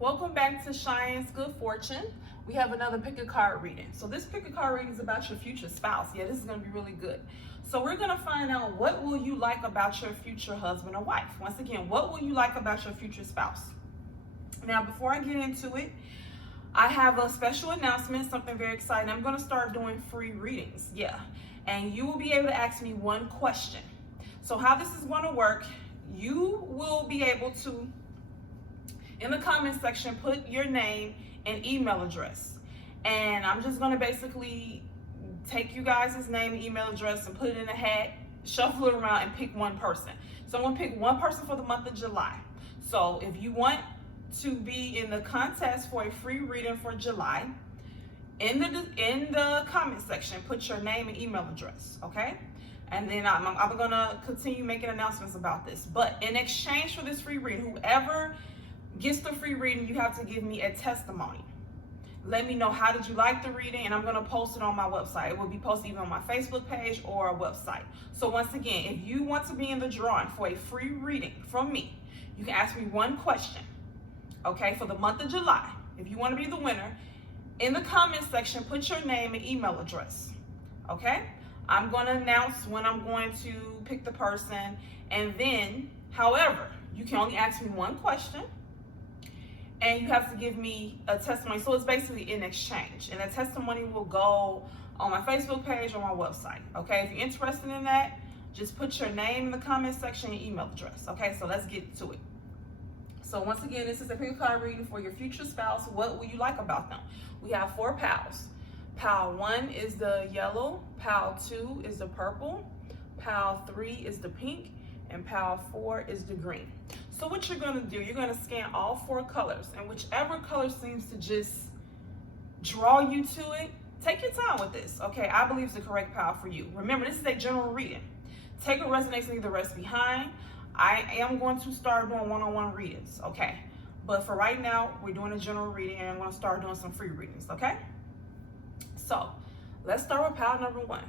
Welcome back to Cheyenne's Good Fortune. We have another pick a card reading. So this pick a card reading is about your future spouse. Yeah, this is going to be really good. So we're going to find out what will you like about your future husband or wife. Once again, what will you like about your future spouse? Now, before I get into it, I have a special announcement, something very exciting. I'm going to start doing free readings. Yeah. And you will be able to ask me one question. So how this is going to work, you will be able to, in the comment section, put your name and email address. And I'm just going to basically take you guys' name and email address and put it in a hat, shuffle it around, and pick one person. So I'm going to pick one person for the month of July. So if you want to be in the contest for a free reading for July, in the comment section, put your name and email address, okay? And then I'm going to continue making announcements about this. But in exchange for this free reading, whoever gets the free reading, you have to give me a testimony. Let me know, how did you like the reading, and I'm going to post it on my website. It will be posted either on my Facebook page or a website. So once again, if you want to be in the drawing for a free reading from me, you can ask me one question, okay, for the month of July. If you want to be the winner, in the comment section, put your name and email address, okay? I'm going to announce when I'm going to pick the person, and then, however, you can only ask me one question, and you have to give me a testimony. So it's basically in exchange, and that testimony will go on my Facebook page or my website, okay? If you're interested in that, just put your name in the comment section and email address, okay? So let's get to it. So once again, this is a pick a card reading for your future spouse. What will you like about them? We have 4 pals. Pal 1 is the yellow, pal 2 is the purple, pal 3 is the pink, and pal 4 is the green. So what you're going to do, you're going to scan all 4 colors, and whichever color seems to just draw you to it, take your time with this, okay? I believe it's the correct pal for you. Remember, this is a general reading. Take what resonates and leave the rest behind. I am going to start doing one-on-one readings, okay? But for right now, we're doing a general reading, and I'm going to start doing some free readings, okay? So let's start with pile number 1.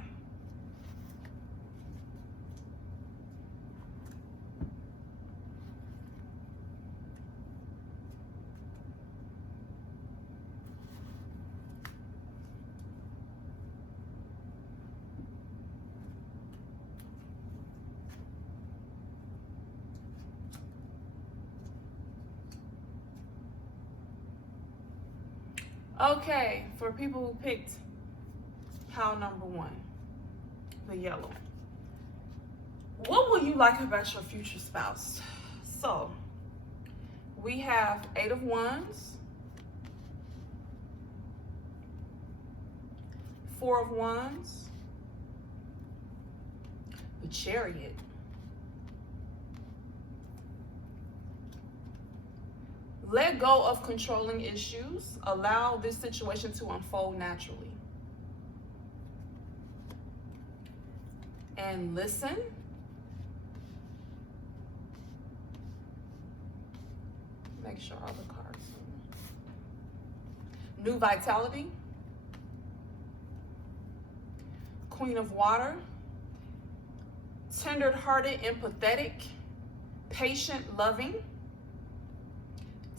Okay, for people who picked pile number 1, the yellow, what will you like about your future spouse? So we have 8 of Wands, 4 of Wands, the Chariot, let go of controlling issues. Allow this situation to unfold naturally. And listen. Make sure all the cards. New vitality. Queen of Water. Tender-hearted, empathetic, patient, loving.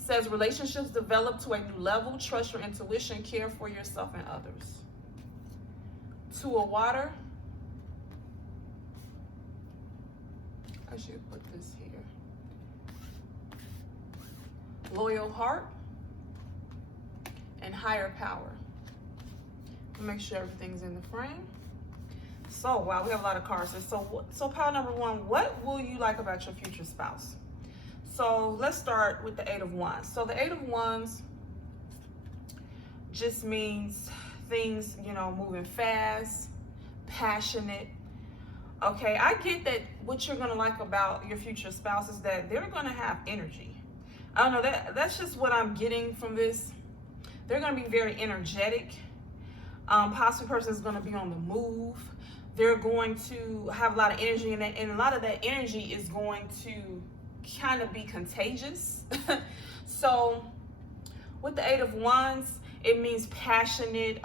Says relationships develop to a new level. Trust your intuition. Care for yourself and others. 2 of Water. I should put this here. Loyal heart and higher power. Make sure everything's in the frame. So wow, we have a lot of cards here. So pile number 1, what will you like about your future spouse? So let's start with the 8 of Wands. So the 8 of Wands just means things, moving fast, passionate. Okay, I get that what you're going to like about your future spouse is that they're going to have energy. I don't know, that's just what I'm getting from this. They're going to be very energetic. Possibly person is going to be on the move. They're going to have a lot of energy, and a lot of that energy is going to kind of be contagious. So with the 8 of Wands, it means passionate,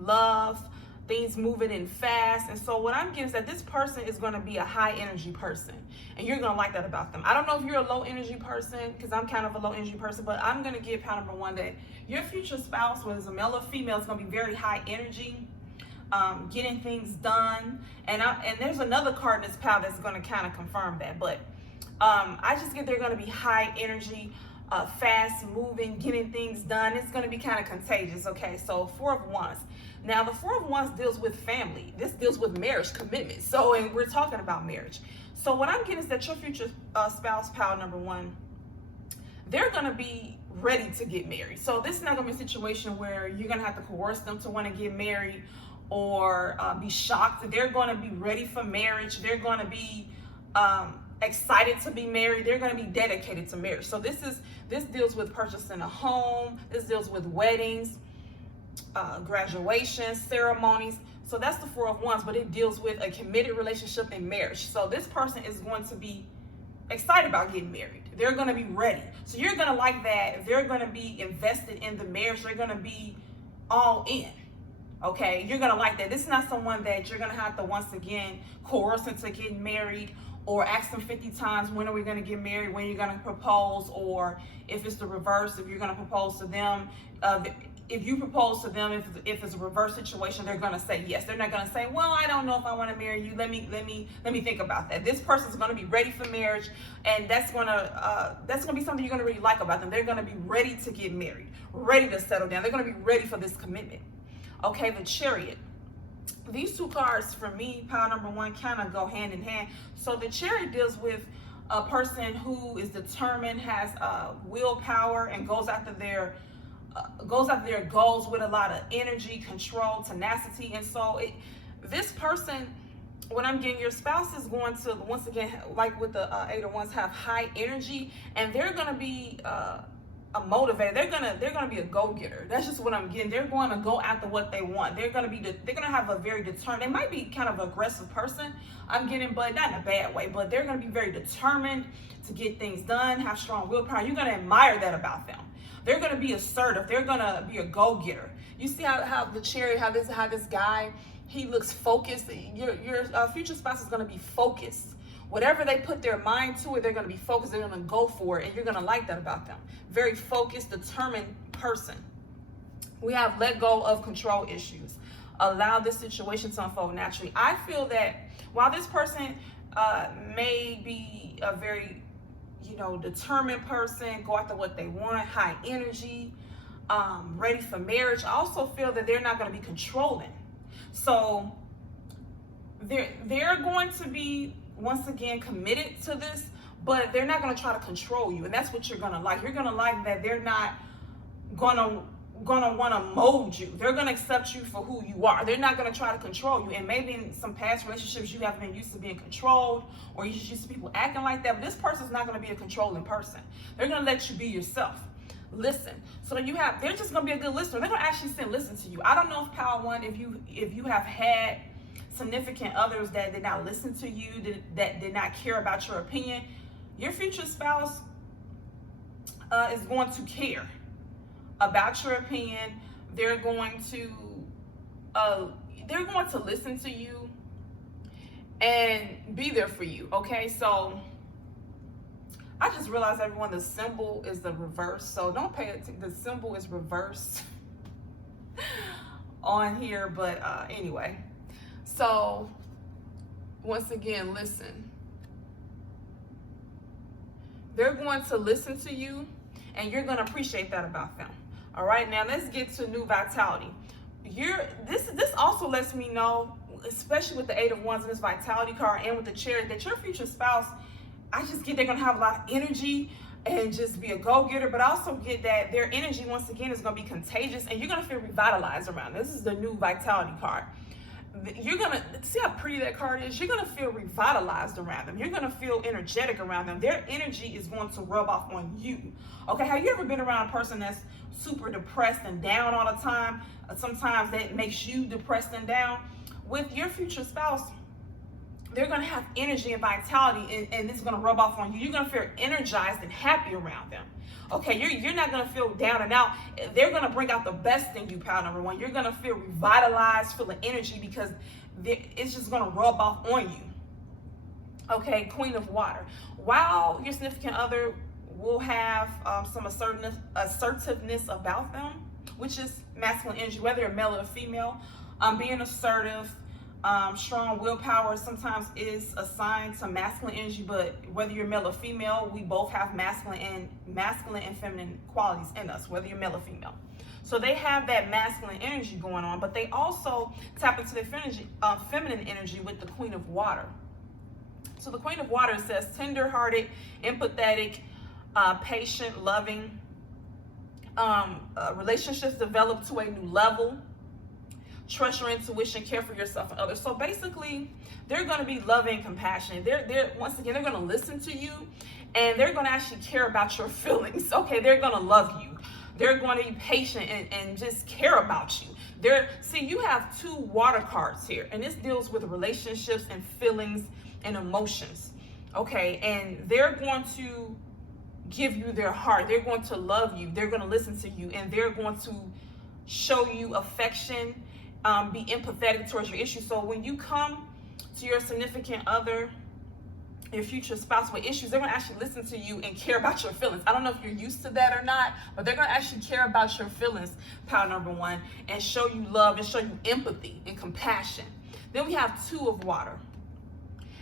love, things moving in fast. And so what I'm getting is that this person is going to be a high energy person, and you're going to like that about them. I don't know if you're a low energy person, because I'm kind of a low energy person, but I'm going to give pile number one that your future spouse, whether it's a male or female, is going to be very high energy, getting things done. And there's another card in this pile that's going to kind of confirm that, but I just get they're going to be high energy, fast moving, getting things done. It's going to be kind of contagious. Okay, so Four of Wands. Now the Four of Wands deals with family. This deals with marriage, commitment. So, and we're talking about marriage. So what I'm getting is that your future spouse, pile number one, they're going to be ready to get married. So this is not going to be a situation where you're going to have to coerce them to want to get married, or be shocked. They're going to be ready for marriage. They're going to be excited to be married. They're going to be dedicated to marriage. So this deals with purchasing a home. This deals with weddings, graduations, ceremonies. So that's the Four of Wands, but it deals with a committed relationship in marriage. So this person is going to be excited about getting married. They're going to be ready. So you're going to like that. They're going to be invested in the marriage. They're going to be all in. Okay, you're going to like that. This is not someone that you're going to have to once again coerce into getting married, or ask them 50 times, when are we going to get married, when you're going to propose, or if it's the reverse, if you're going to propose to them. If you propose to them, if it's a reverse situation, they're going to say yes. They're not going to say, well, I don't know if I want to marry you. Let me think about that. This person's going to be ready for marriage, and that's going to be something you're going to really like about them. They're going to be ready to get married, ready to settle down. They're going to be ready for this commitment. Okay, the Chariot. These two cards for me, pile number one, kind of go hand in hand. So the Chariot deals with a person who is determined, has willpower, and goes after their goals with a lot of energy, control, tenacity. And so this person, when I'm getting, your spouse is going to, once again, like with the Eight of Wands, have high energy, and they're going to be a motivator. They're gonna be a go-getter. That's just what I'm getting. They're going to go after what they want. They're gonna have a very determined. They might be kind of an aggressive person, I'm getting, but not in a bad way. But they're gonna be very determined to get things done, have strong willpower. You're gonna admire that about them. They're gonna be assertive. They're gonna be a go-getter. You see how the Chariot, how this guy, he looks focused. Your future spouse is gonna be focused. Whatever they put their mind to it, they're going to be focused. They're going to go for it, and you're going to like that about them. Very focused, determined person. We have let go of control issues. Allow this situation to unfold naturally. I feel that while this person may be a very, determined person, go after what they want, high energy, ready for marriage, I also feel that they're not going to be controlling. So they're going to be, once again, committed to this, but they're not going to try to control you, and that's what you're going to like. You're going to like that they're not going to want to mold you. They're going to accept you for who you are. They're not going to try to control you. And maybe in some past relationships you haven't been used to being controlled, or you're just used to people acting like that, but this person's not going to be a controlling person. They're going to let you be yourself. Listen. So that they're just going to be a good listener. They're going to actually sit and listen to you. I don't know if Power One, if you have had significant others that did not listen to you, that did not care about your opinion, your future spouse is going to care about your opinion. They're going to listen to you and be there for you. Okay, so I just realized, everyone, the symbol is the reverse, so don't pay attention. The symbol is reversed on here, but anyway. So, once again, listen. They're going to listen to you, and you're going to appreciate that about them. All right, now let's get to new vitality. This also lets me know, especially with the Eight of Wands and this vitality card, and with the Chariot, that your future spouse, I just get they're going to have a lot of energy and just be a go-getter, but I also get that their energy, once again, is going to be contagious, and you're going to feel revitalized around them. This is the new vitality card. You're going to see how pretty that card is. You're going to feel revitalized around them. You're going to feel energetic around them. Their energy is going to rub off on you. Okay, have you ever been around a person that's super depressed and down all the time? Sometimes that makes you depressed and down. With your future spouse, they're going to have energy and vitality, and it's going to rub off on you. You're going to feel energized and happy around them. Okay, you're not gonna feel down and out. They're gonna bring out the best in you, pile number one. You're gonna feel revitalized, full of energy, because it's just gonna rub off on you. Okay, Queen of Water. While your significant other will have some assertiveness about them, which is masculine energy, whether you're male or female, being assertive, strong willpower sometimes is assigned to masculine energy, but whether you're male or female, we both have masculine and feminine qualities in us, whether you're male or female. So they have that masculine energy going on, but they also tap into their feminine energy with the Queen of Water. So the Queen of Water says tender-hearted, empathetic, patient, loving, relationships develop to a new level, trust your intuition, care for yourself and others. So basically, they're going to be loving, compassionate. They're once again, they're going to listen to you, and they're going to actually care about your feelings. Okay, they're going to love you. They're going to be patient and just care about you. See, you have 2 water cards here, and this deals with relationships and feelings and emotions. Okay, and they're going to give you their heart. They're going to love you. They're going to listen to you, and they're going to show you affection, be empathetic towards your issues. So when you come to your significant other, your future spouse with issues, they're going to actually listen to you and care about your feelings. I don't know if you're used to that or not, but they're going to actually care about your feelings, pile number one, and show you love and show you empathy and compassion. Then we have 2 of water.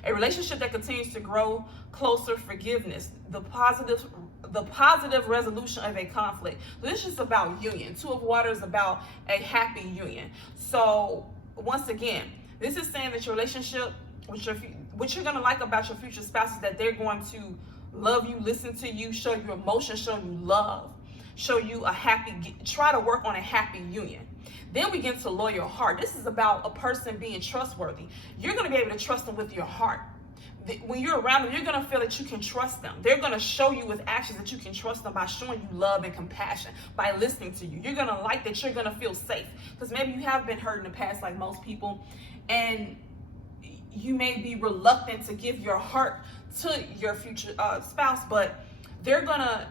A relationship that continues to grow closer, forgiveness, the positive resolution of a conflict. So this is about union. 2 of water is about a happy union. So once again, this is saying that your relationship, what you're going to like about your future spouse is that they're going to love you, listen to you, show you emotion, show you love, show you try to work on a happy union. Then we get to loyal heart. This is about a person being trustworthy. You're going to be able to trust them with your heart. When you're around them, you're going to feel that you can trust them. They're going to show you with actions that you can trust them by showing you love and compassion, by listening to you. You're going to like that you're going to feel safe, because maybe you have been hurt in the past like most people, and you may be reluctant to give your heart to your future spouse, but they're gonna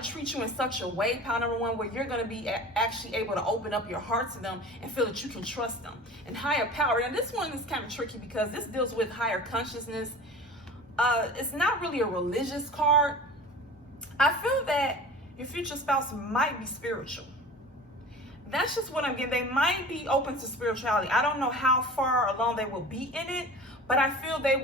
treat you in such a way, pile number one, where you're gonna be actually able to open up your heart to them and feel that you can trust them. And higher power, and this one is kind of tricky because this deals with higher consciousness. It's not really a religious card. I feel that your future spouse might be spiritual. That's just what I'm getting. They might be open to spirituality. I don't know how far along they will be in it, but I feel they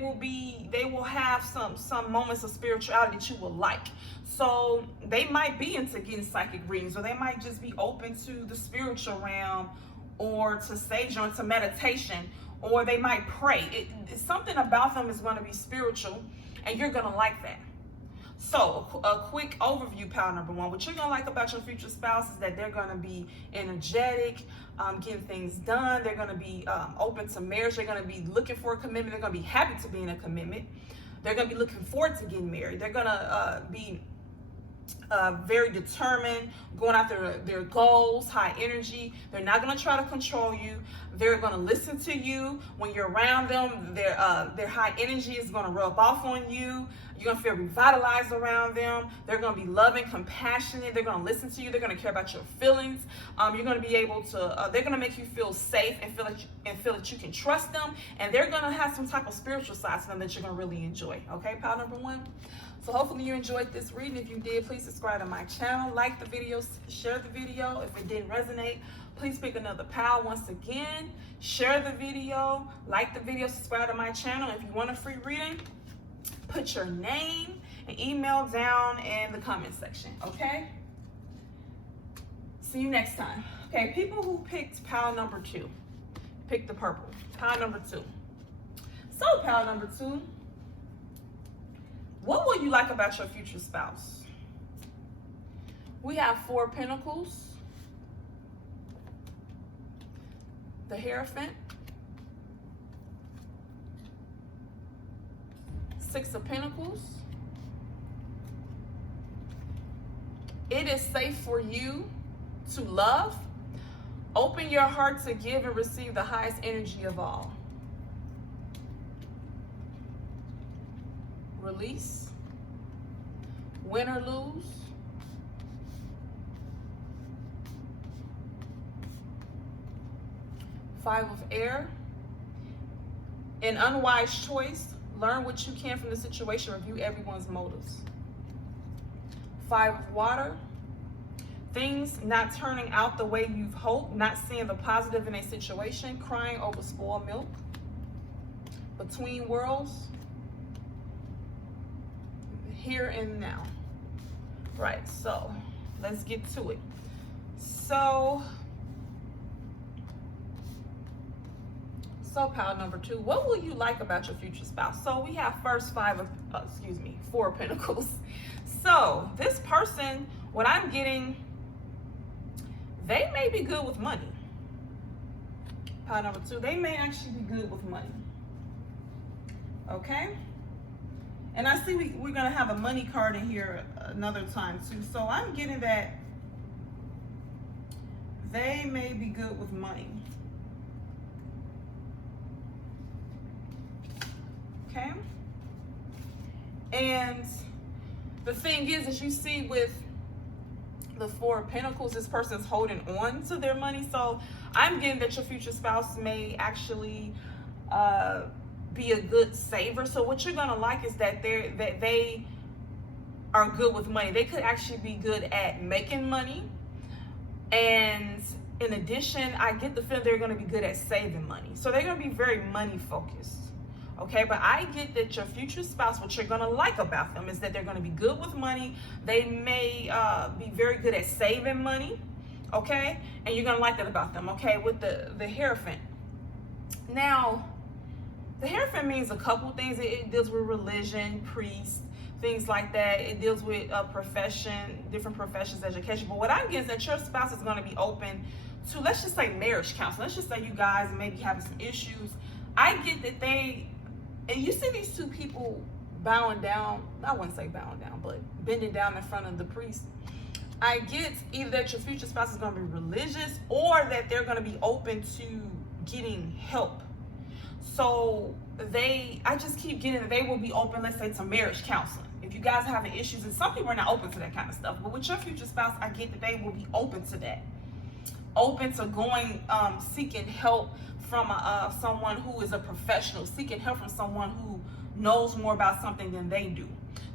will have some moments of spirituality that you will like. So they might be into getting psychic readings, or they might just be open to the spiritual realm, or to sage, or to meditation, or they might pray. Something about them is going to be spiritual, and you're going to like that. So a quick overview, pile number one. What you're going to like about your future spouse is that they're going to be energetic, getting things done. They're going to be open to marriage. They're going to be looking for a commitment. They're going to be happy to be in a commitment. They're going to be looking forward to getting married. They're going to be very determined, going after their goals, high energy. They're not going to try to control you. They're going to listen to you when you're around them. Their high energy is going to rub off on you. You're going to feel revitalized around them. They're going to be loving, compassionate. They're going to listen to you. They're going to care about your feelings. You're going to be able to, they're going to make you feel safe and feel that you can trust them. And they're going to have some type of spiritual side to them that you're going to really enjoy. Okay, pile number one? So hopefully you enjoyed this reading. If you did, please subscribe to my channel, like the video, share the video. If it didn't resonate, please pick another pile. Once again, share the video, like the video, subscribe to my channel. If you want a free reading, put your name and email down in the comment section, okay? See you next time. Okay, people who picked pile number 2, pick the purple, pile number 2. So pile number 2, what will you like about your future spouse? We have 4 Pentacles, the Hierophant, 6 of Pentacles. It is safe for you to love. Open your heart to give and receive the highest energy of all. Release. Win or lose. Five of Air. An unwise choice. Learn what you can from the situation. Review everyone's motives. Five of Water. Things not turning out the way you've hoped. Not seeing the positive in a situation. Crying over spoiled milk. Between worlds. Here and now. Right, so let's get to it. So pile number 2, what will you like about your future spouse? So we have first 4 of Pentacles. So this person, what I'm getting, they may be good with money. Pile number 2, they may actually be good with money. Okay? And I see we're going to have a money card in here another time too. So I'm getting that they may be good with money. Okay? And the thing is, as you see with the 4 of Pentacles, this person's holding on to their money. So I'm getting that your future spouse may actually be a good saver. So what you're gonna like is that they are good with money. They could actually be good at making money, and in addition, I get the feeling they're gonna be good at saving money. So they're gonna be very money focused. Okay, but I get that your future spouse, what you're gonna like about them is that they're gonna be good with money. They may be very good at saving money. Okay, and you're gonna like that about them. Okay, with the Hierophant. Now, the Hierophant means a couple things. It deals with religion, priests, things like that. It deals with profession, different professions, education. But what I'm getting is that your spouse is going to be open to, let's just say, marriage counseling. Let's just say you guys may be having some issues. I get that and you see these 2 people bowing down. I wouldn't say bowing down, but bending down in front of the priest. I get either that your future spouse is going to be religious, or that they're going to be open to getting help. So I just keep getting that they will be open, let's say, to marriage counseling. If you guys are having issues, and some people are not open to that kind of stuff, but with your future spouse, I get that they will be open to that. Open to going, seeking help from someone who is a professional, seeking help from someone who knows more about something than they do.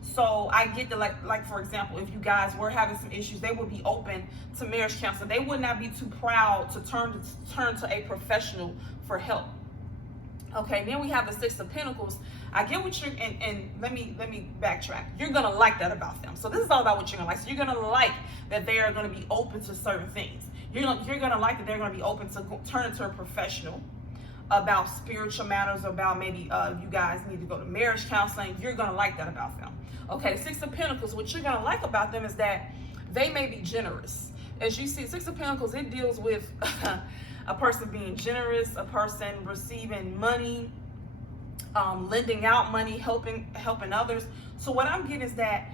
So I get that, like for example, if you guys were having some issues, they would be open to marriage counseling. They would not be too proud to turn to a professional for help. Okay, then we have the 6 of Pentacles. I get what you're, and let me backtrack. You're gonna like that about them. So this is all about what you're gonna like. So you're gonna like that they are gonna be open to certain things. You're gonna like that they're gonna be open to turn into a professional about spiritual matters, about maybe you guys need to go to marriage counseling. You're gonna like that about them. Okay, the 6 of Pentacles, what you're gonna like about them is that they may be generous. As you see, 6 of Pentacles, it deals with a person being generous, a person receiving money, lending out money, helping others. So what I'm getting is that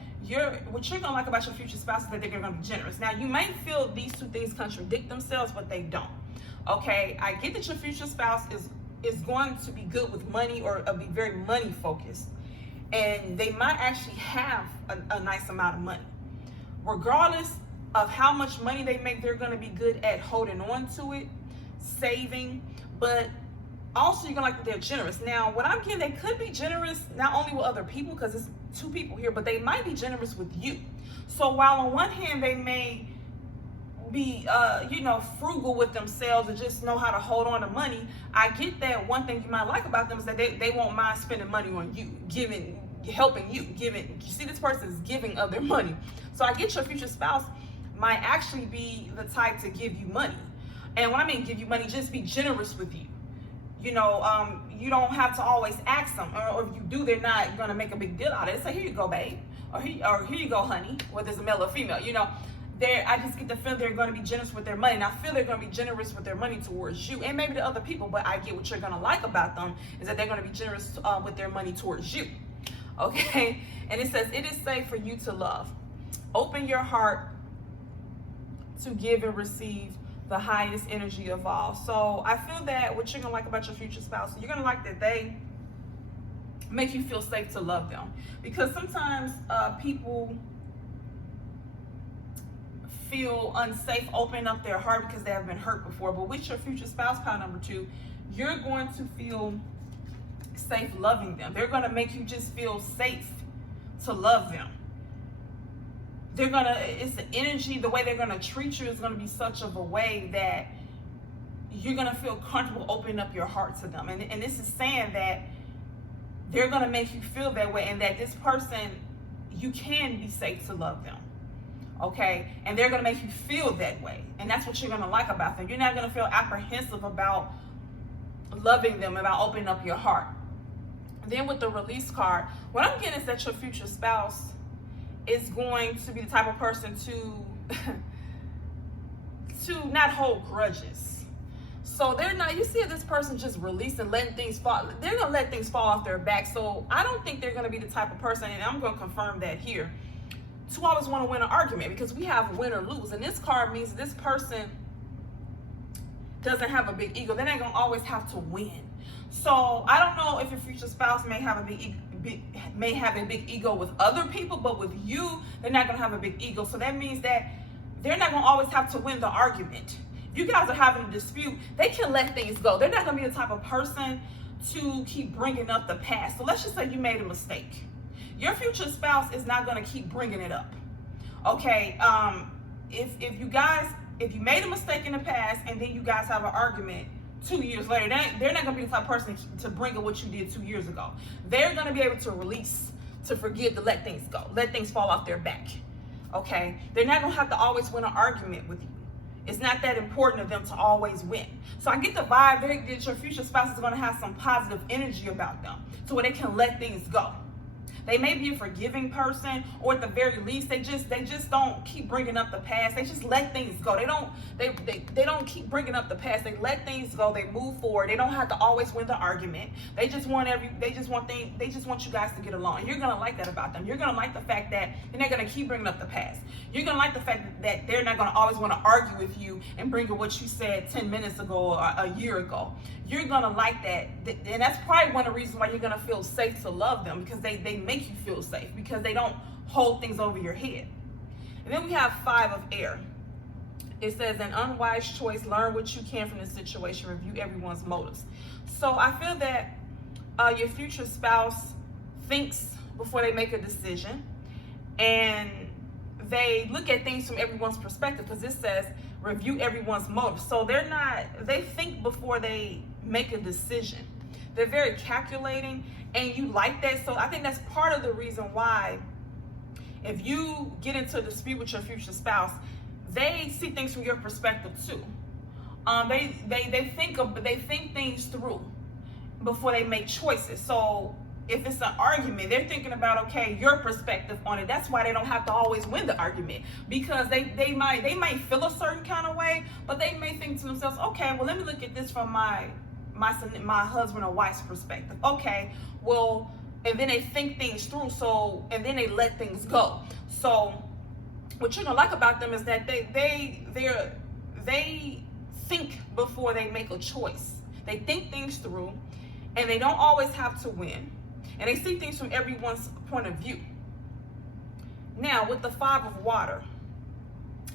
what you're gonna like about your future spouse is that they're gonna be generous. Now, you may feel these 2 things contradict themselves, but they don't. Okay, I get that your future spouse is going to be good with money, or be very money focused, and they might actually have a nice amount of money. Regardless of how much money they make, they're gonna be good at holding on to it, saving, but also you're gonna like that they're generous. Now, what I'm getting, they could be generous not only with other people, because it's 2 people here, but they might be generous with you. So while on one hand they may be frugal with themselves and just know how to hold on to money, I get that one thing you might like about them is that they won't mind spending money on you, helping you, giving. You see, this person is giving of their money. So I get your future spouse might actually be the type to give you money. And when I mean give you money, just be generous with you. You don't have to always ask them, or if you do, they're not gonna make a big deal out of it. Say, here you go, babe, or here you go, honey, whether it's a male or female. I just get the feeling they're going to be generous with their money. And I feel they're going to be generous with their money towards you, and maybe to other people, but I get what you're going to like about them is that they're going to be generous with their money towards you. Okay? And it says, it is safe for you to love. Open your heart to give and receive the highest energy of all. So I feel that what you're going to like about your future spouse, you're going to like that they make you feel safe to love them. Because sometimes people feel unsafe opening up their heart because they have been hurt before. But with your future spouse, pile number 2, you're going to feel safe loving them. They're going to make you just feel safe to love them. It's the energy, the way they're going to treat you is going to be such of a way that you're going to feel comfortable opening up your heart to them. And this is saying that they're going to make you feel that way, and that this person, you can be safe to love them. Okay? And they're going to make you feel that way. And that's what you're going to like about them. You're not going to feel apprehensive about loving them, about opening up your heart. Then with the release card, what I'm getting is that your future spouse is going to be the type of person to not hold grudges. So they're not, you see this person just releasing, letting things fall. They're going to let things fall off their back. So I don't think they're going to be the type of person, and I'm going to confirm that here, to always want to win an argument, because we have win or lose. And this card means this person doesn't have a big ego. They're not going to always have to win. So I don't know if your future spouse may have a big ego with other people, but with you, they're not going to have a big ego. So that means that they're not going to always have to win the argument. If you guys are having a dispute, they can let things go. They're not going to be the type of person to keep bringing up the past. So let's just say you made a mistake. Your future spouse is not going to keep bringing it up. Okay, if you made a mistake in the past and then you guys have an argument 2 years later, they're not going to be the type of person to bring up what you did 2 years ago. They're going to be able to release, to forgive, to let things go, let things fall off their back. Okay, they're not going to have to always win an argument with you. It's not that important to them to always win. So I get the vibe that your future spouse is going to have some positive energy about them, to where they can let things go. They may be a forgiving person, or at the very least, they just don't keep bringing up the past. They just let things go. They don't keep bringing up the past. They let things go. They move forward. They don't have to always win the argument. They just want you guys to get along. And you're gonna like that about them. You're gonna like the fact that they're not gonna keep bringing up the past. You're gonna like the fact that they're not gonna always want to argue with you and bring up what you said 10 minutes ago or a year ago. You're gonna like that, and that's probably one of the reasons why you're gonna feel safe to love them, because they make you feel safe, because they don't hold things over your head. And then we have 5 of air. It says, an unwise choice, learn what you can from the situation, review everyone's motives. So I feel that your future spouse thinks before they make a decision, and they look at things from everyone's perspective, because this says review everyone's motives. So they think before they make a decision. They're very calculating, and you like that. So I think that's part of the reason why, if you get into a dispute with your future spouse, they see things from your perspective too. They think things through before they make choices. So if it's an argument, they're thinking about, okay, your perspective on it. That's why they don't have to always win the argument, because they might feel a certain kind of way, but they may think to themselves, okay, well, let me look at this from my husband or wife's perspective. Okay, well, and then they think things through. So, and then they let things go. So what you're gonna like about them is that they think before they make a choice. They think things through, and they don't always have to win. And they see things from everyone's point of view. Now, with the 5 of water,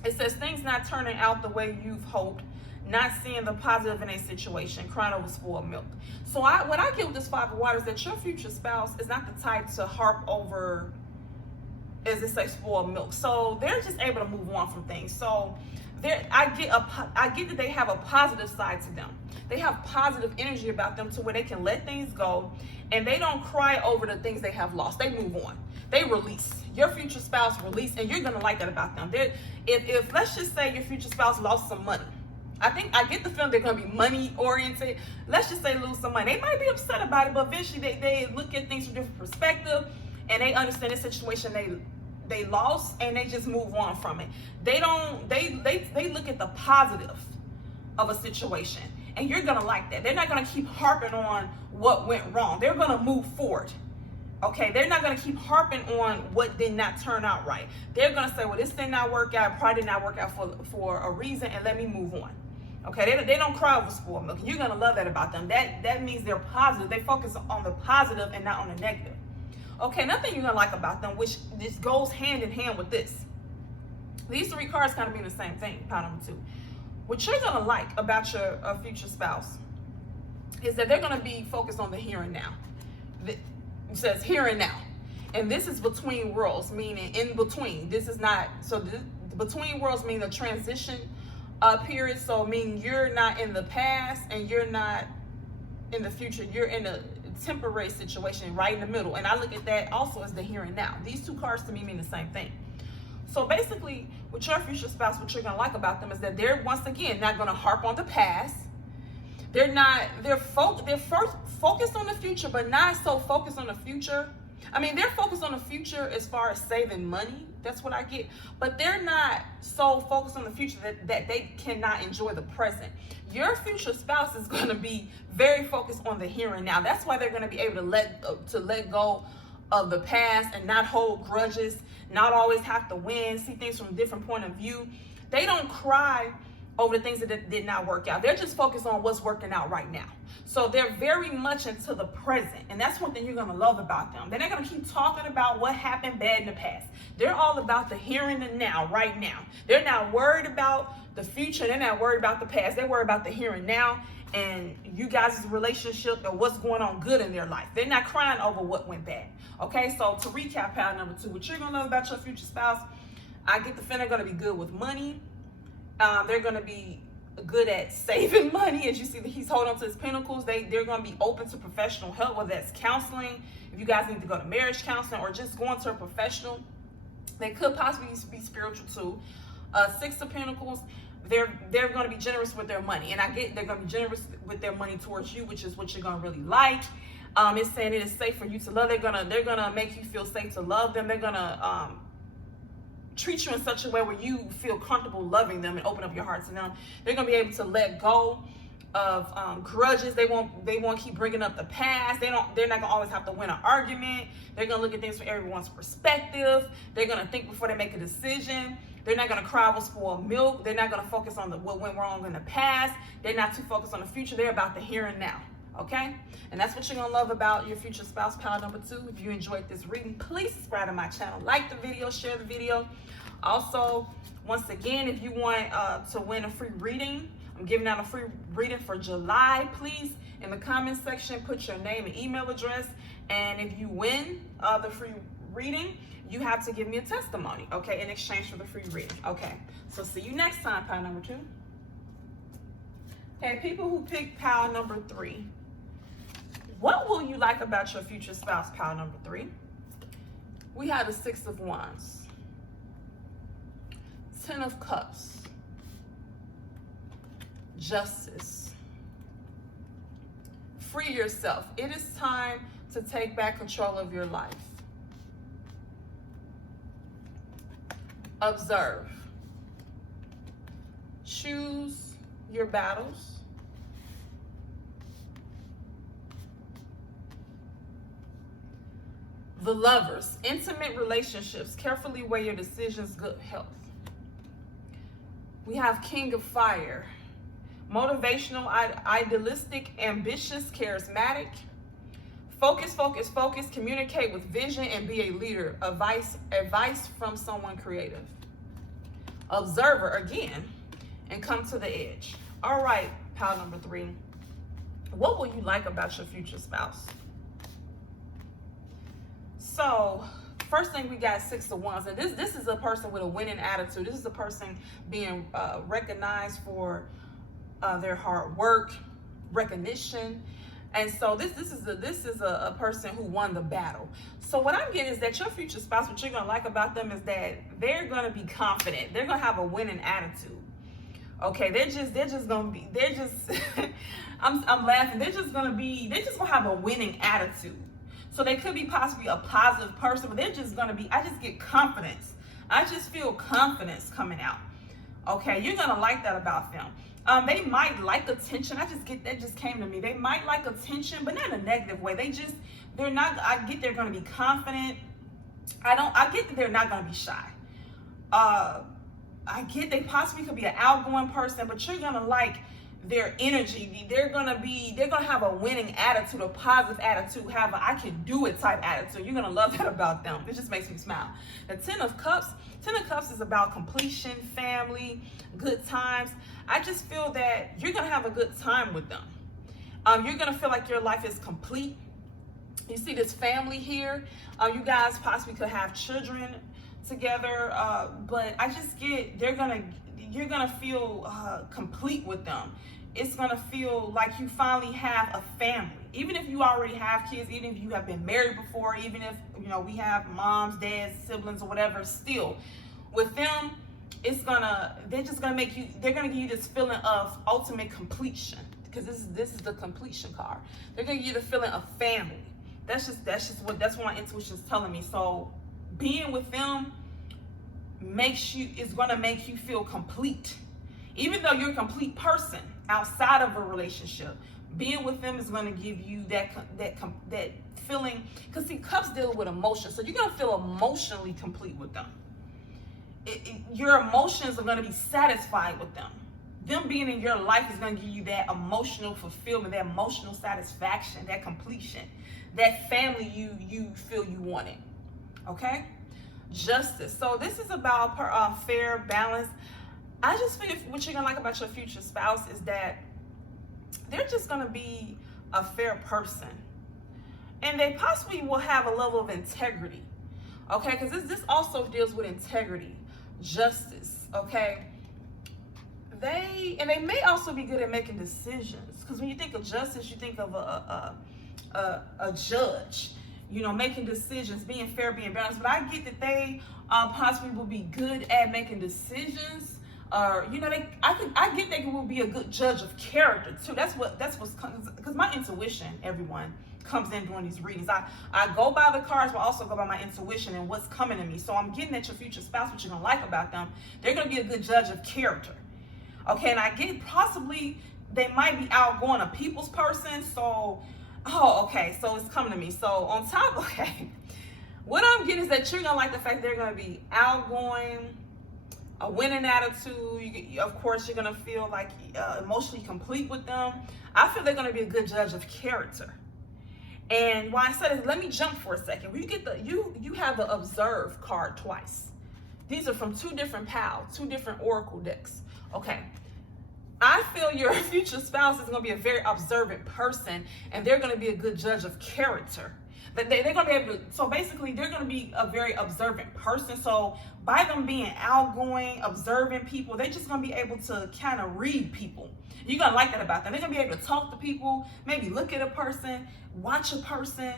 it says things not turning out the way you've hoped, not seeing the positive in a situation, crying over spoiled milk. So what I get with this 5 of water is that your future spouse is not the type to harp over, as it says, spoiled milk. So they're just able to move on from things. So I get that they have a positive side to them. They have positive energy about them, to where they can let things go, and they don't cry over the things they have lost. They move on. They release. Your future spouse release, and you're gonna like that about them. If let's just say your future spouse lost some money, I get the feeling they're gonna be money oriented. Let's just say lose some money. They might be upset about it, but eventually they look at things from a different perspective, and they understand the situation they lost, and they just move on from it. They look at the positive of a situation, and you're gonna like that. They're not gonna keep harping on what went wrong. They're gonna move forward. Okay, they're not gonna keep harping on what did not turn out right. They're gonna say, well, this did not work out, probably did not work out for a reason, and let me move on. Okay, they don't cry over spoiled milk, and you're gonna love that about them. That means they're positive. They focus on the positive and not on the negative. Okay, another thing you're gonna like about them, which this goes hand in hand with this These three cards kind of mean the same thing, pile number 2. What you're going to like about your future spouse is that they're going to be focused on the here and now. It says here and now. And this is between worlds, meaning in between. This is not, so between worlds mean a transition period. So meaning you're not in the past and you're not in the future. You're in a temporary situation right in the middle. And I look at that also as the here and now. These two cards to me mean the same thing. So basically, with your future spouse, what you're going to like about them is that they're, once again, not going to harp on the past. They're focused on the future, but not so focused on the future. I mean, they're focused on the future as far as saving money. That's what I get. But they're not so focused on the future that they cannot enjoy the present. Your future spouse is going to be very focused on the here and now. That's why they're going to be able to let go of the past and not hold grudges, not always have to win, see things from a different point of view. They don't cry over the things that did not work out. They're just focused on what's working out right now. So they're very much into the present. And that's one thing you're going to love about them. They're not going to keep talking about what happened bad in the past. They're all about the here and the now, right now. They're not worried about the future. They're not worried about the past. They're worried about the here and now and you guys' relationship and what's going on good in their life. They're not crying over what went bad. Okay, so to recap, pile number 2, what you're going to love about your future spouse, I get the feeling they're going to be good with money. They're going to be good at saving money. As you see that he's holding on to his pentacles, they're going to be open to professional help, whether that's counseling, if you guys need to go to marriage counseling, or just going to a professional. They could possibly be spiritual too. 6 of Pentacles, they're going to be generous with their money, and I get they're going to be generous with their money towards you, which is what you're going to really like. It's saying it is safe for you to love. They're gonna make you feel safe to love them. They're gonna treat you in such a way where you feel comfortable loving them and open up your heart to them. They're gonna be able to let go of grudges. They won't keep bringing up the past. They're not gonna always have to win an argument. They're gonna look at things from everyone's perspective. They're gonna think before they make a decision. They're not gonna cry over spoiled milk. They're not gonna focus on what went wrong in the past. They're not too focused on the future. They're about the here and now. Okay, and that's what you're gonna love about your future spouse, pile number 2. If you enjoyed this reading, please subscribe to my channel, like the video, share the video. Also, once again, if you want to win a free reading, I'm giving out a free reading for July. Please, in the comment section, put your name and email address, and if you win the free reading, you have to give me a testimony, okay, in exchange for the free reading. Okay, so see you next time, pile number 2. Okay, people who picked pile number 3, what will you like about your future spouse, pile number 3? We have the 6 of Wands, 10 of Cups, Justice. Free yourself. It is time to take back control of your life. Observe. Choose your battles. The Lovers, intimate relationships. Carefully weigh your decisions, good health. We have King of Fire, motivational, idealistic, ambitious, charismatic. Focus, focus, focus. Communicate with vision and be a leader. Advice from someone creative. Observer again, and come to the edge. All right, pile number 3. What will you like about your future spouse? So, first thing we got 6 of Wands, and this is a person with a winning attitude. This is a person being recognized for their hard work, recognition, and so this is a person who won the battle. So what I'm getting is that your future spouse, what you're gonna like about them is that they're gonna be confident. They're gonna have a winning attitude. Okay, they're just gonna be. I'm laughing. They're just gonna have a winning attitude. So they could be possibly a positive person, but they're just gonna be, I just get confidence. I just feel confidence coming out. Okay, you're gonna like that about them. They might like attention. I just came to me. They might like attention, but not in a negative way. They're not, I get they're gonna be confident. I get that they're not gonna be shy. I get they possibly could be an outgoing person, but you're gonna like their energy. They're gonna have a winning attitude, a positive attitude, have a I can do it type attitude. You're gonna love that about them. It just makes me smile. The Ten of Cups is about completion, family, good times. I just feel that you're gonna have a good time with them. You're gonna feel like your life is complete. You see this family here. You guys possibly could have children together, but I just get you're gonna feel complete with them. It's gonna feel like you finally have a family. Even if you already have kids, even if you have been married before, even if we have moms, dads, siblings, or whatever, still with them, they're gonna give you this feeling of ultimate completion, because this is the completion card. They're gonna give you the feeling of family. That's what my intuition is telling me. So being with them is gonna make you feel complete. Even though you're a complete person outside of a relationship, being with them is gonna give you that feeling. Because see, cups deal with emotions, so you're gonna feel emotionally complete with them. Your emotions are gonna be satisfied with them. Them being in your life is gonna give you that emotional fulfillment, that emotional satisfaction, that completion, that family you feel you wanted. Okay? Justice. So this is about fair balance. I just feel what you're gonna like about your future spouse is that they're just gonna be a fair person, and they possibly will have a level of integrity. Okay, because this also deals with integrity, justice. Okay, they may also be good at making decisions, because when you think of justice, you think of a judge, making decisions, being fair, being balanced. But I get that they possibly will be good at making decisions. Or I get they will be a good judge of character too. That's what's because my intuition, everyone, comes in during these readings. I go by the cards, but also go by my intuition and what's coming to me. So I'm getting at your future spouse, what you're gonna like about them. They're gonna be a good judge of character. Okay, and I get possibly they might be outgoing, a people's person. So, okay, so it's coming to me. So on top, okay, what I'm getting is that you're gonna like the fact they're gonna be outgoing, a winning attitude. Of course, you're gonna feel like emotionally complete with them. I feel they're gonna be a good judge of character. And why I said it, let me jump for a second. You get you have the observe card twice. These are from two different pals, two different oracle decks. Okay, I feel your future spouse is gonna be a very observant person, and they're gonna be a good judge of character. That they're gonna be able to, so basically they're gonna be a very observant person. So by them being outgoing, observing people, they're just gonna be able to kind of read people. You're gonna like that about them. They're gonna be able to talk to people, maybe look at a person, watch a person,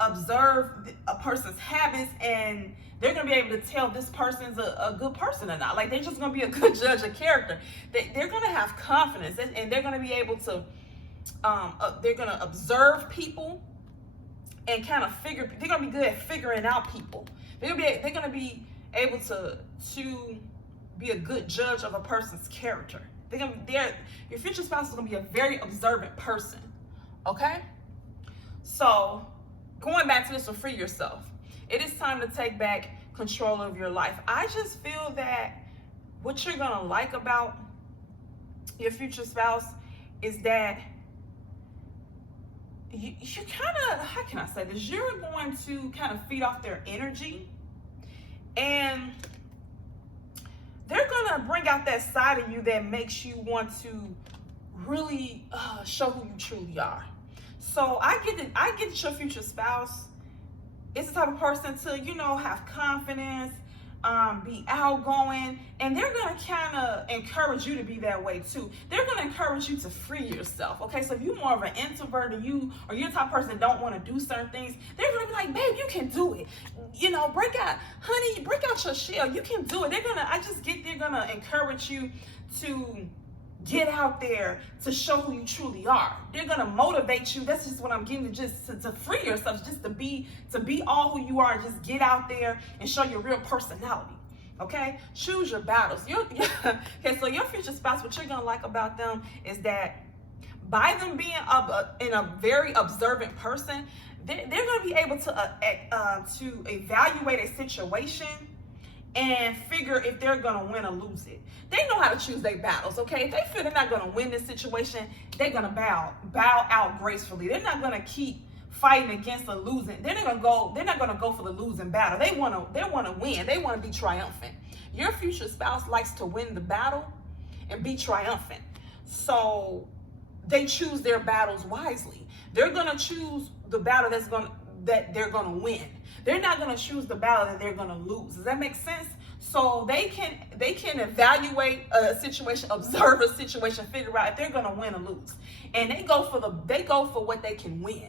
observe a person's habits, and they're gonna be able to tell this person's a good person or not. Like, they're just gonna be a good judge of character. They're gonna have confidence, and they're gonna be able to, they're gonna observe people and kind of they're gonna be good at figuring out people. They're gonna be able to be a good judge of a person's character. Your future spouse is gonna be a very observant person. Okay? So going back to this to free yourself, it is time to take back control of your life. I just feel that what you're gonna like about your future spouse is that you kind of, how can I say this? You're going to kind of feed off their energy, and they're gonna bring out that side of you that makes you want to really show who you truly are. So I get your future spouse is the type of person to, have confidence, be outgoing, and they're gonna kind of encourage you to be that way too. They're gonna encourage you to free yourself. Okay, so if you're more of an introvert, or you're the type of person that don't want to do certain things, they're gonna be like, babe, you can do it. Break out your shell. You can do it. They're gonna encourage you to get out there, to show who you truly are. They're gonna motivate you. That's just what I'm getting, to free yourself, just to be all who you are. Just get out there and show your real personality. Okay, choose your battles. Okay, so your future spouse, what you're gonna like about them is that by them being in a very observant person, they're gonna be able to evaluate a situation and figure if they're gonna win or lose it. They know how to choose their battles, okay? If they feel they're not gonna win this situation, they're gonna bow out gracefully. They're not gonna keep fighting against a losing. They're not gonna go for the losing battle. They wanna win. They wanna be triumphant. Your future spouse likes to win the battle and be triumphant. So they choose their battles wisely. They're gonna choose the battle that they're gonna win. They're not gonna choose the battle that they're gonna lose. Does that make sense? So they can evaluate a situation, observe a situation, figure out if they're gonna win or lose, and they go for what they can win.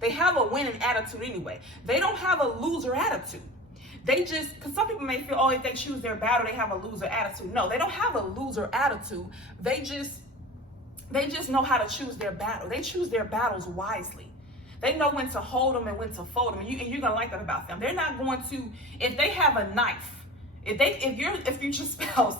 They have a winning attitude anyway. They don't have a loser attitude. Because some people may feel, oh, if they choose their battle, they have a loser attitude. No, they don't have a loser attitude. They just know how to choose their battle. They choose their battles wisely. They know when to hold them and when to fold them. And you're going to like that about them. They're not going to, if they have a knife, if your future spouse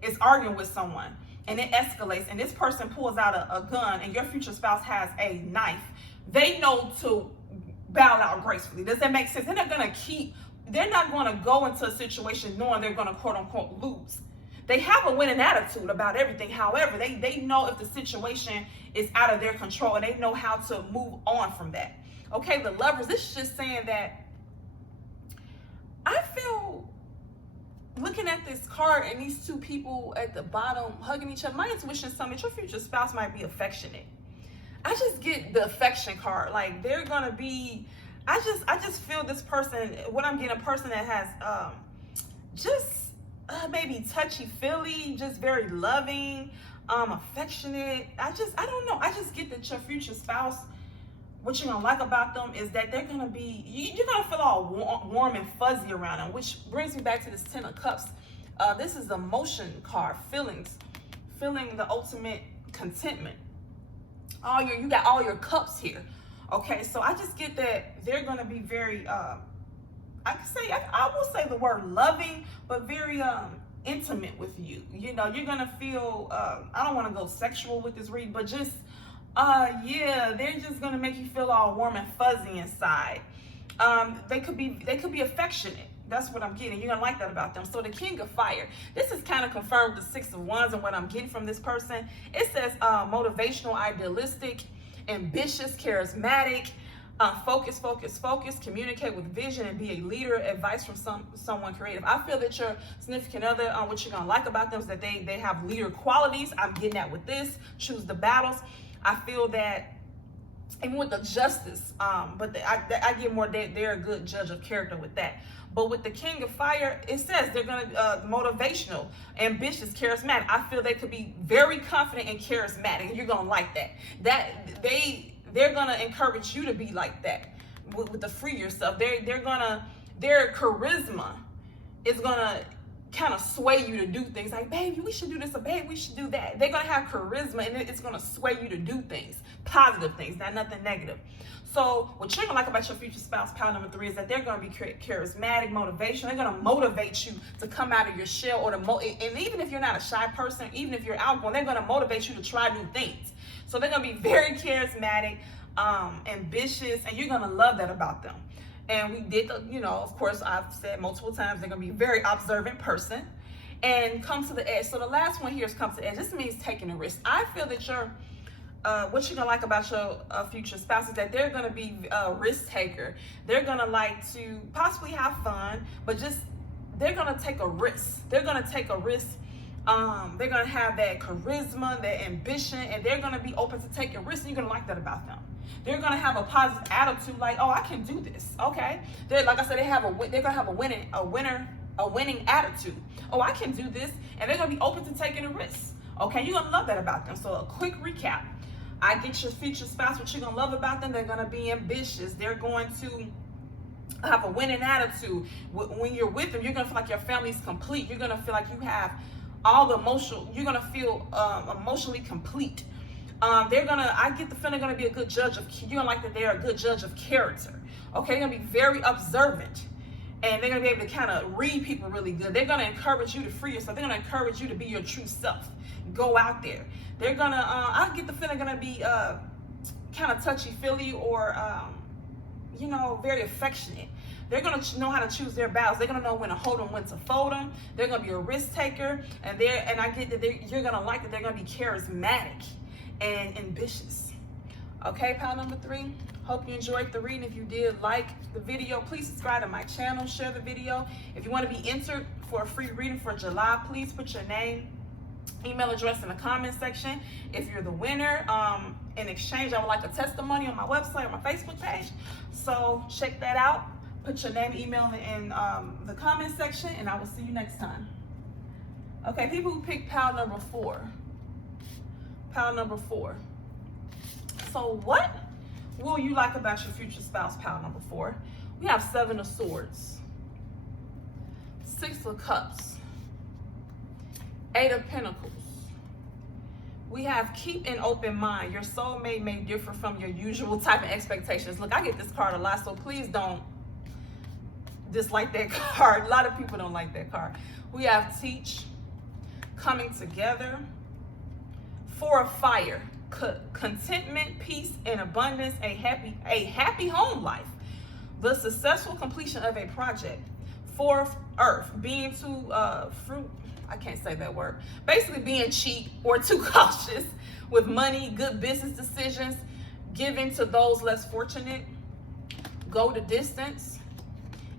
is arguing with someone and it escalates and this person pulls out a gun and your future spouse has a knife, they know to bow out gracefully. Does that make sense? They're not going to go into a situation knowing they're going to quote unquote lose. They have a winning attitude about everything. However, they know if the situation is out of their control and they know how to move on from that. Okay, the lovers, this is just saying that I feel, looking at this card and these two people at the bottom hugging each other, my intuition is something, your future spouse might be affectionate. I just get the affection card. Like they're going to be, I just feel this person, what I'm getting, a person that has maybe touchy-feely, just very loving, affectionate. I don't know. I just get that your future spouse, what you're gonna like about them is that they're gonna be, you're gonna feel all warm and fuzzy around them, which brings me back to this 10 of Cups. This is the emotion card, feeling the ultimate contentment. You got all your cups here. Okay, so I just get that they're gonna be very, I will say the word loving, but very intimate with you. You know, you're gonna feel, I don't want to go sexual with this read, but just they're just gonna make you feel all warm and fuzzy inside. They could be affectionate. That's what I'm getting. You're gonna like that about them. So the King of Fire, this is kind of confirmed the 6 of Wands and what I'm getting from this person. It says motivational, idealistic, ambitious, charismatic, focus, communicate with vision and be a leader, advice from someone creative. I feel that your significant other, what you're gonna like about them is that they have leader qualities. I'm getting that with this, choose the battles. I feel that even with the Justice, I get more, they're a good judge of character with that. But with the King of Fire, it says they're gonna motivational, ambitious, charismatic. I feel they could be very confident and charismatic, and you're gonna like that. They're gonna encourage you to be like that with the free yourself. Their charisma is gonna kind of sway you to do things like, baby, we should do this, or babe, we should do that. They're gonna have charisma and it's gonna sway you to do things, positive things, not nothing negative. So what you're gonna like about your future spouse, power number 3, is that they're gonna be charismatic, motivation. They're gonna motivate you to come out of your shell, and even if you're not a shy person, even if you're outgoing, they're gonna motivate you to try new things. So they're gonna be very charismatic, ambitious, and you're gonna love that about them. And we did, of course, I've said multiple times, they're gonna be a very observant person and come to the edge. So the last one here is come to the edge. This means taking a risk. I feel that what you're gonna like about your future spouse is that they're gonna be a risk taker. They're gonna like to possibly have fun, but they're gonna take a risk. They're gonna take a risk. They're gonna have that charisma, that ambition, and they're gonna be open to taking risks. And you're gonna like that about them. They're gonna have a positive attitude, like, oh, I can do this. Okay, like I said, they're gonna have a winning attitude. Oh, I can do this, and they're gonna be open to taking a risk. Okay, you're gonna love that about them. So a quick recap. I get your future spouse, what you're gonna love about them, they're gonna be ambitious. They're going to have a winning attitude. When you're with them, you're gonna feel like your family's complete. You're gonna feel like you have all the you're gonna feel emotionally complete. I get the feeling they're gonna be a good judge you're gonna like that they're a good judge of character. Okay, they're gonna be very observant. And they're gonna be able to kind of read people really good. They're gonna encourage you to free yourself. They're gonna encourage you to be your true self. Go out there. They're gonna, I get the feeling they're gonna be kind of touchy-feely or, very affectionate. They're going to know how to choose their battles. They're going to know when to hold them, when to fold them. They're going to be a risk taker. And I get that you're going to like that they're going to be charismatic and ambitious. Okay, pile number 3. Hope you enjoyed the reading. If you did, like the video. Please subscribe to my channel. Share the video. If you want to be entered for a free reading for July, please put your name, email address in the comment section. If you're the winner, in exchange, I would like a testimony on my website or my Facebook page. So check that out. Put your name, email in the comment section, and I will see you next time. Okay, people who picked pile number 4. Pile number 4. So what will you like about your future spouse, pile number 4? We have 7 of Swords, 6 of Cups, 8 of Pentacles. We have keep an open mind. Your soulmate may differ from your usual type of expectations. Look, I get this card a lot, so please don't dislike that card. A lot of people don't like that card. We have teach, coming together, 4 of Fire, contentment, peace, and abundance, a happy home life, the successful completion of a project, 4 of Earth, being too I can't say that word. Basically being cheap or too cautious with money, good business decisions, giving to those less fortunate, go the distance,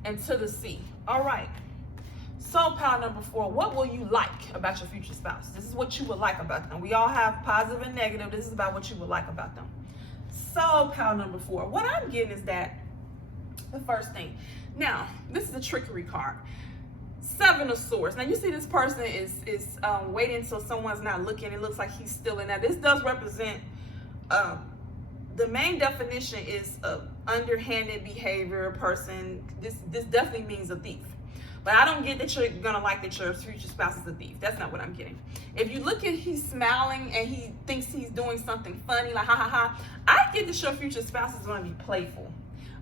and to the sea. All right. So pile number 4, what will you like about your future spouse? This is what you would like about them. We all have positive and negative. This is about what you would like about them. So pile number 4, what I'm getting is that the first thing. Now, this is a trickery card. 7 of Swords. Now you see this person is waiting until someone's not looking. It looks like he's still in that. This does represent the main definition is underhanded behavior person. This definitely means a thief. But I don't get that you're gonna like that your future spouse is a thief. That's not what I'm getting. If you look at he's smiling and he thinks he's doing something funny, like ha ha ha, I get that your future spouse is gonna be playful.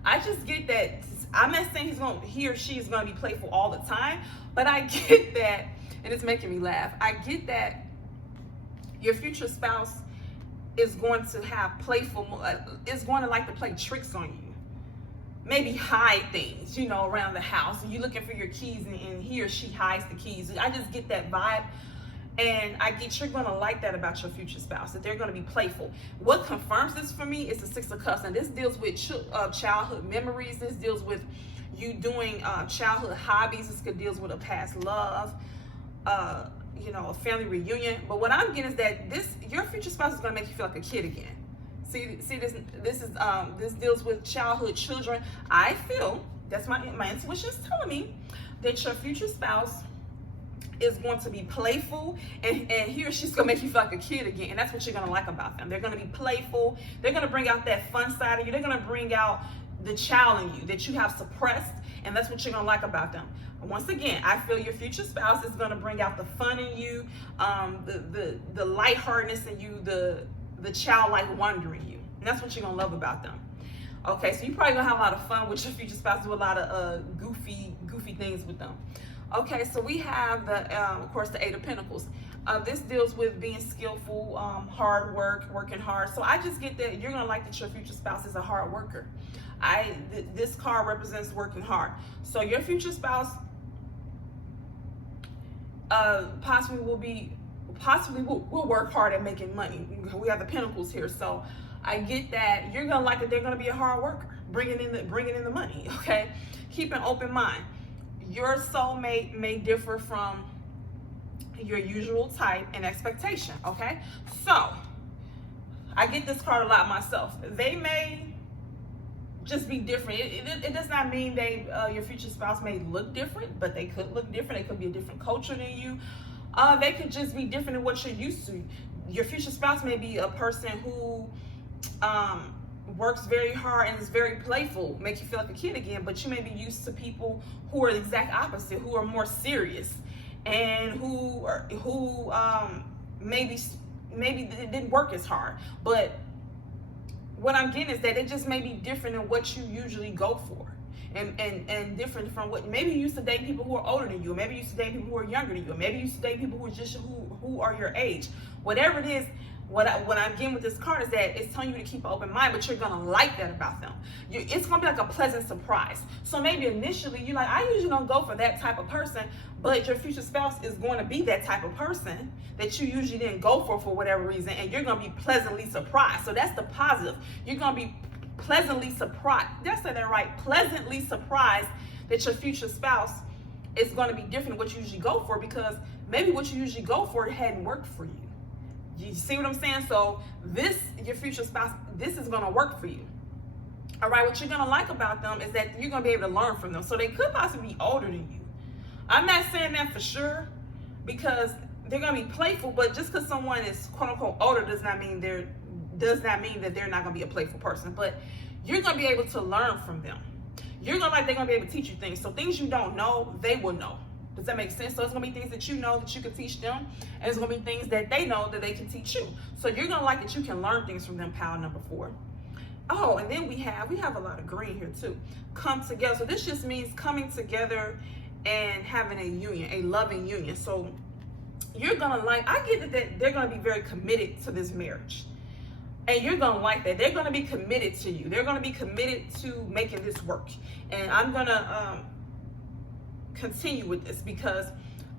I just get that. I'm not saying he or she is gonna be playful all the time, but I get that, and it's making me laugh. I get that your future spouse is going to have is going to like to play tricks on you. Maybe hide things, around the house. And you're looking for your keys and he or she hides the keys. I just get that vibe. And I get you're going to like that about your future spouse, that they're going to be playful. What confirms this for me is the 6 of Cups. And this deals with childhood memories. This deals with you doing childhood hobbies. This could deals with a past love, a family reunion. But what I'm getting is that your future spouse is going to make you feel like a kid again. See this deals with childhood children. I feel, that's my intuition is telling me that your future spouse is going to be playful, and he or she's going to make you feel like a kid again. And that's what you're going to like about them. They're going to be playful. They're going to bring out that fun side of you. They're going to bring out the child in you that you have suppressed, and that's what you're going to like about them. Once again, I feel your future spouse is going to bring out the fun in you, the lightheartedness in you, the childlike wonder in you. And that's what you're going to love about them. Okay, so you're probably going to have a lot of fun with your future spouse, do a lot of goofy things with them. Okay, so we have of course, the 8 of Pentacles. This deals with being skillful, hard work, working hard. So I just get that you're gonna like that your future spouse is a hard worker. This card represents working hard. So your future spouse possibly will work hard at making money. We have the Pentacles here, so I get that you're gonna like that they're gonna be a hard worker, bringing in the money. Okay, keep an open mind. Your soulmate may differ from your usual type and expectation, okay? So, I get this card a lot myself. They may just be different. It does not mean your future spouse may look different, but they could look different. They could be a different culture than you. They could just be different than what you're used to. Your future spouse may be a person who works very hard and is very playful, make you feel like a kid again, but you may be used to people who are the exact opposite, who are more serious, and who maybe didn't work as hard. But what I'm getting is that it just may be different than what you usually go for, and different from what maybe you used to date people who are older than you, or maybe you used to date people who are younger than you, or maybe you used to date people who are your age. Whatever it is, what I'm getting with this card is that it's telling you to keep an open mind, but you're gonna like that about them. It's gonna be like a pleasant surprise. So maybe initially you're like, I usually don't go for that type of person, but your future spouse is going to be that type of person that you usually didn't go for whatever reason, and you're gonna be pleasantly surprised. So that's the positive. You're gonna be pleasantly surprised. Did I say that right? Pleasantly surprised that your future spouse is going to be different than what you usually go for, because maybe what you usually go for hadn't worked for you. You see what I'm saying? So this, your future spouse, this is going to work for you. All right, what you're going to like about them is that you're going to be able to learn from them. So they could possibly be older than you. I'm not saying that for sure, because they're going to be playful, but just because someone is quote unquote older does not mean that they're not going to be a playful person. But you're going to be able to learn from them. You're going to like they're going to be able to teach you things. So things you don't know, they will know. Does that make sense? So it's going to be things that you know that you can teach them, and it's going to be things that they know that they can teach you. So you're going to like that you can learn things from them, pile number 4. Oh, and then we have a lot of green here too. Come together. So this just means coming together and having a union, a loving union. So you're going to like, I get that they're going to be very committed to this marriage. And you're going to like that. They're going to be committed to you. They're going to be committed to making this work. And I'm going to continue with this, because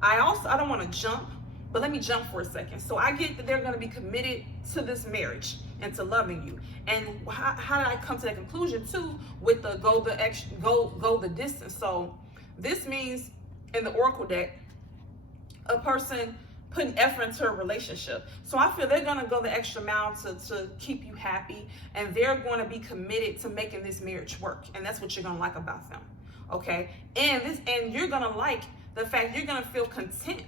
I don't want to jump, but let me jump for a second. So I get that they're going to be committed to this marriage and to loving you. And how did I come to that conclusion too with the go the distance? So this means in the Oracle deck, a person putting effort into a relationship. So I feel they're going to go the extra mile to keep you happy, and they're going to be committed to making this marriage work. And that's what you're going to like about them. Okay? And you're going to like the fact you're going to feel content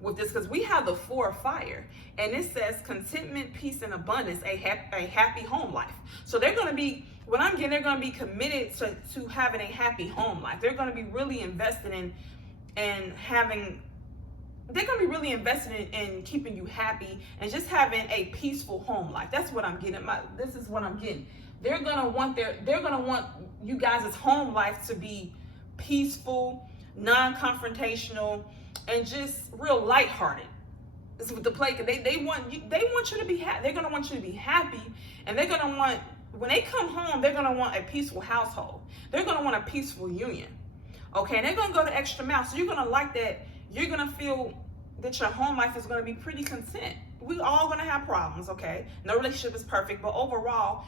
with this, because we have the 4 of fire, and it says contentment, peace, and abundance, a happy home life. So they're going to be, what I'm getting, they're going to be committed to having a happy home life. They're going to be really invested in having, they're going to be really invested in keeping you happy and just having a peaceful home life. That's what I'm getting. This is what I'm getting. They're going to want you guys' home life to be peaceful, non-confrontational, and just real lighthearted. This is what the play. They want you to be happy. They're going to want you to be happy, and they're going to want, when they come home, they're going to want a peaceful household. They're going to want a peaceful union. Okay, and they're going to go the extra mile. So you're going to like that. You're going to feel that your home life is going to be pretty content. We all going to have problems, okay? No relationship is perfect, but overall,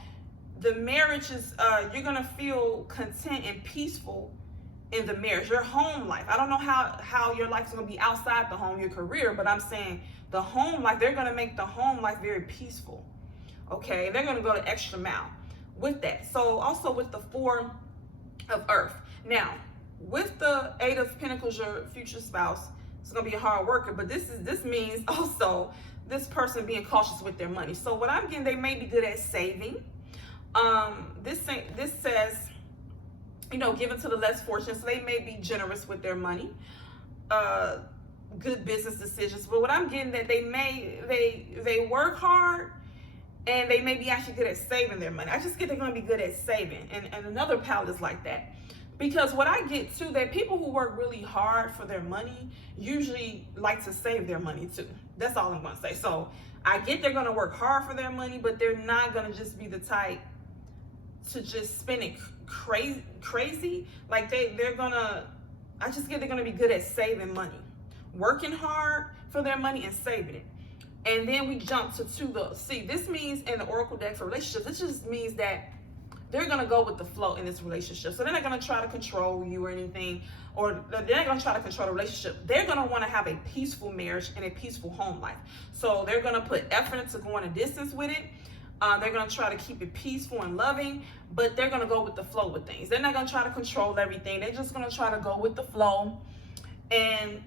the marriage is, you're going to feel content and peaceful in the marriage, your home life. I don't know how your life is going to be outside the home, your career, but I'm saying the home life, they're going to make the home life very peaceful, okay? They're going to go the extra mile with that. So also with the 4 of earth. Now, with the 8 of Pentacles, your future spouse is going to be a hard worker, but this means also this person being cautious with their money. So what I'm getting, they may be good at saving. This says, you know, given to the less fortunate, so they may be generous with their money. Good business decisions. But what I'm getting, that they work hard, and they may be actually good at saving their money. I just get they're going to be good at saving. And another palette is like that. Because what I get too, that people who work really hard for their money usually like to save their money too. That's all I'm going to say. So I get they're going to work hard for their money, but they're not going to just be the type to just spend it crazy. Like they're going to, I just get they're going to be good at saving money. Working hard for their money and saving it. And then we jump to see, this means in the Oracle deck for relationships, this just means that they're going to go with the flow in this relationship. So they're not going to try to control you or anything, or they're not going to try to control the relationship. They're going to want to have a peaceful marriage and a peaceful home life. So they're going to put effort into going a distance with it. They're going to try to keep it peaceful and loving, but they're going to go with the flow with things. They're not going to try to control everything. They're just going to try to go with the flow. And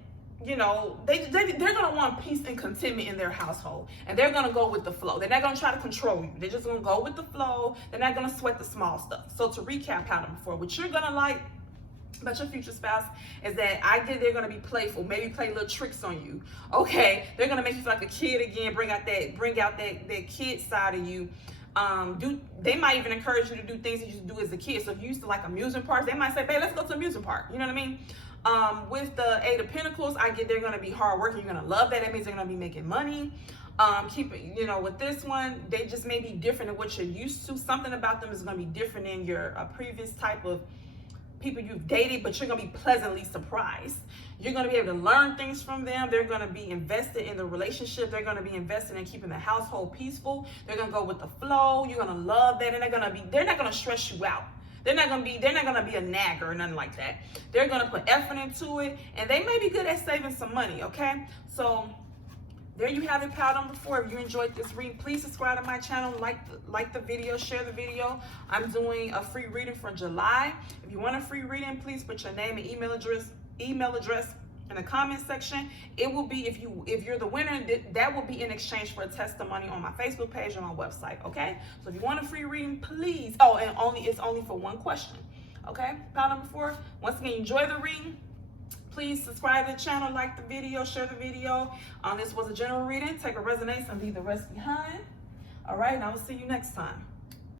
you know, they're going to want peace and contentment in their household. And they're going to go with the flow. They're not going to try to control you. They're just going to go with the flow. They're not going to sweat the small stuff. So to recap how them before, what you're going to like about your future spouse is that they're going to be playful, maybe play little tricks on you. Okay, they're going to make you feel like a kid again, bring out that kid side of you. They might even encourage you to do things that you used to do as a kid. So if you used to like amusement parks, they might say, babe, let's go to amusement park. You know what I mean? With the Eight of Pentacles, I get they're going to be hardworking. You're going to love that. That means they're going to be making money. Keep it, you know, with this one, they just may be different than what you're used to. Something about them is going to be different than your previous type of people you've dated, but you're going to be pleasantly surprised. You're going to be able to learn things from them. They're going to be invested in the relationship. They're going to be invested in keeping the household peaceful. They're going to go with the flow. You're going to love that, and they're not going to stress you out. They're not gonna be a nagger or nothing like that. They're gonna put effort into it, and they may be good at saving some money, okay? So there you have it, pile number 4. If you enjoyed this reading, please subscribe to my channel, like the video, share the video. I'm doing a free reading for July. If you want a free reading, please put your name and email address in the comment section. It will be, if you're the winner, that will be in exchange for a testimony on my Facebook page and my website, okay? So if you want a free reading, please, and it's only for one question, okay? Pile number 4, once again, enjoy the reading. Please subscribe to the channel, like the video, share the video. This was a general reading. Take a resonance and leave the rest behind. All right, and I will see you next time.